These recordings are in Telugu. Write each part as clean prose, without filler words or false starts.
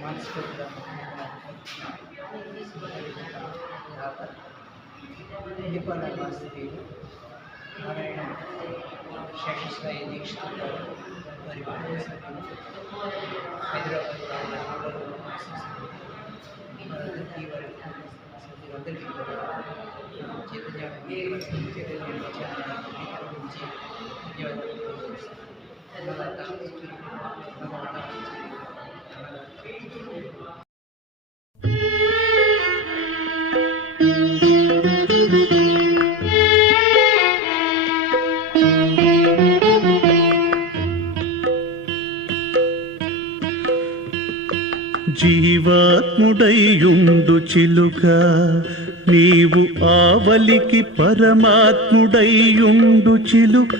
మానసిక దీపాల వాస్తవి నారాయణ శేషసాయి దీక్షిత్ గారు వారి కుటుంబ సభ్యులు హైదరాబాద్ వారందరికీ వారి సభ్యులందరికీ కూడా చైతన్య గురించి జీవాత్ముడైయుండు చిలుక నీవు ఆవలికి పరమాత్ముడైయుండు చిలుక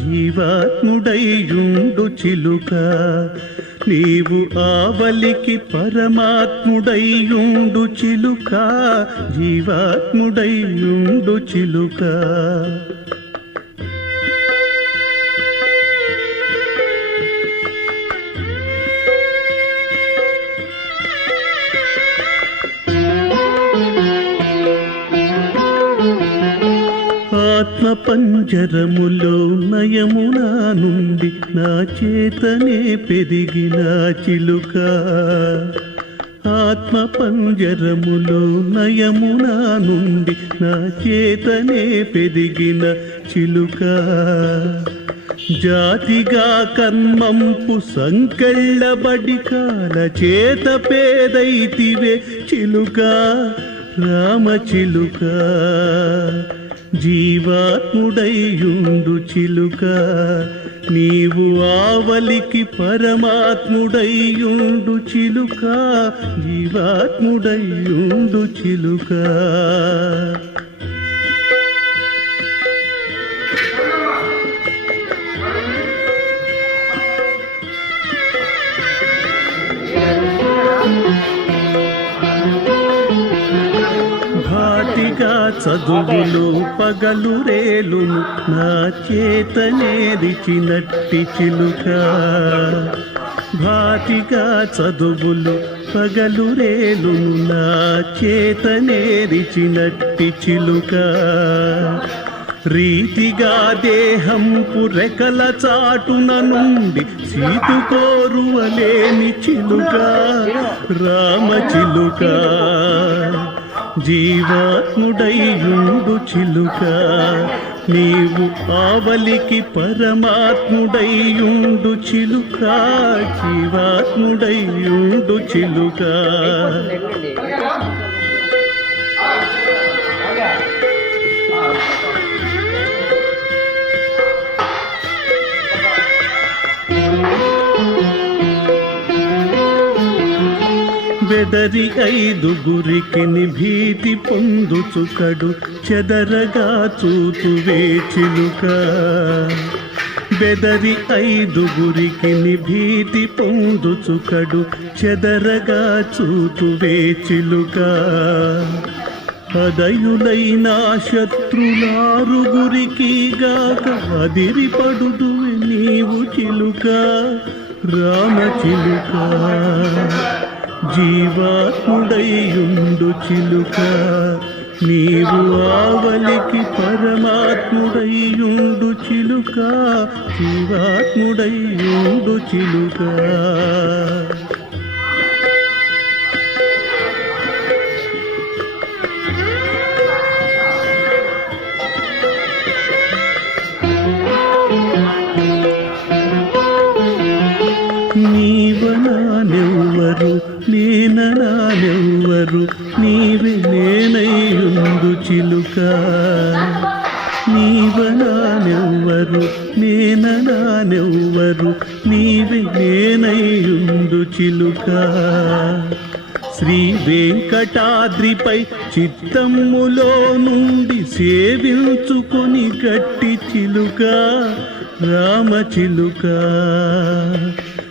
జీవాత్ముడైయుండు చిలుక నీవు ఆవలికి పరమాత్ముడైయుండు చిలుక జీవాత్ముడైయుండు చిలుక ఆత్మ పంజరములో నయమునా నుండి నా చేతనే పెరిగిన చిలుక ఆత్మ పంజరములో నయమునా నుండి నా చేతనే పెరిగిన చిలుక జాతిగా కర్మంపు సంకెళ్ళబడి కాల చేత పేదైతివే చిలుక రామ చిలుక జీవాత్ముడైయుండు చిలుక నీవు ఆవలికి పరమాత్ముడైయుండు చిలుక జీవాత్ముడైయుండు చిలుక ఘాటిగా చదువులు పగలు రేలును నా చేతనేరిచినట్టి చిలుక ఘాటిగా చదువులు పగలు రేలును నా చేతనేరిచినట్టి చిలుక రీతిగా దేహంపు రెకల చాటున నుండి సీతుకోరువలేని చిలుక రామ చిలుక జీవాత్ముడైయుండు చిలుక నీవు ఆవలికి పరమాత్ముడైయుండు చిలుక జీవాత్ముడైయుండు చిలుక బెదరి ఐదుగురికి భీతి పొందుచుకడు చెదరగా చూతువే చిలుక బెదరి ఐదుగురికి భీతి పొందుచుకడు చెదరగా చూతువే చిలుక అదయులైన శత్రులారుగురికి గాక అదిరిపడుదు నీవు చిలుక రామ చిలుక జీవాత్ముడైయుండు చిలుక నీవు ఆవలికి పరమాత్ముడైయుండు చిలుక జీవాత్ముడైయుండు చిలుక నీవనానెవ్వరు నేననానెవ్వరు నీవే నేనైయుండు చిలుక నీవనానెవ్వరు నేననానెవ్వరు నీవే నేనైయుండు చిలుక శ్రీ వెంకటాద్రిపై చిత్తములో నుండి సేవించుకొని గట్టి చిలుక రామ చిలుక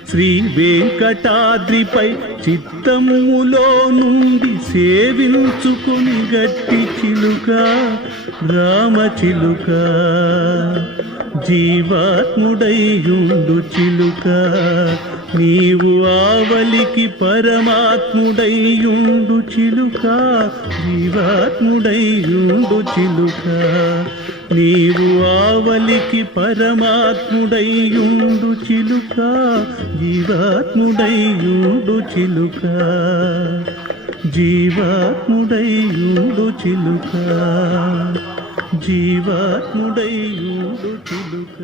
శ్రీ వెంకటాద్రిపై చిత్తములో నుండి సేవించుకొని గట్టి చిలుక రామ చిలుక జీవాత్ముడైయుండు చిలుక నీవు ఆవలికి పరమాత్ముడైయుండు చిలుక, జీవాత్ముడైయుండు చిలుక. నీవు ఆవలికి పరమాత్ముడైయుండు చిలుక, జీవాత్ముడైయుండు చిలుక. జీవాత్ముడైయుండు చిలుక, జీవాత్ముడైయుండు చిలుక.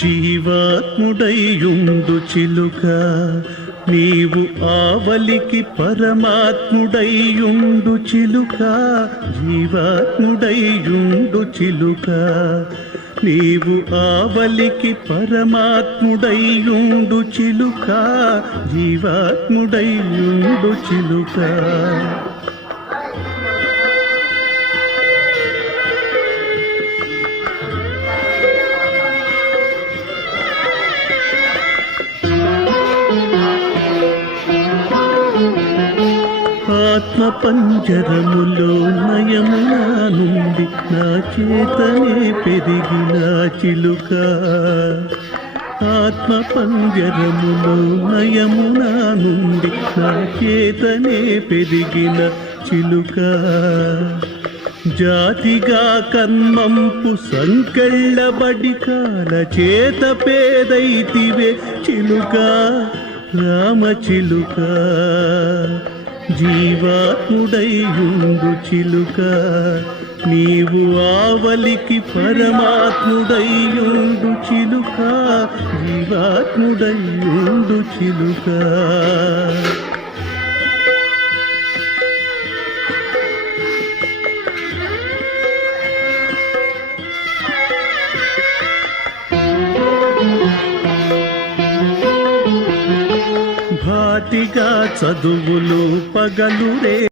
జీవాత్ముడైయుండు చిలుక, నీవు ఆవలికి పరమాత్ముడైయుండు చిలుక, జీవాత్ముడైయుండు చిలుక. నీవు ఆవలికి పరమాత్ముడైయుండు చిలుక, జీవాత్ముడైయుండు చిలుక. ఆత్మ పంజరములో నయమునా నుండి నా చేతనే పెరిగిన చిలుక. ఆత్మ పంజరములో నయమునా నుండి నా చేతనే పెరిగిన చిలుక. జాతిగా కర్మంపు సంకెళ్ళబడి కాల చేత పేదైతివే చిలుక, రామ చిలుక. జీవాత్ముడైయుండు చిలుక, నీవు ఆవలికి పరమాత్ముడైయుండు చిలుక, జీవాత్ముడైయుండు చిలుక. భాటిగా చదువులు పగలురే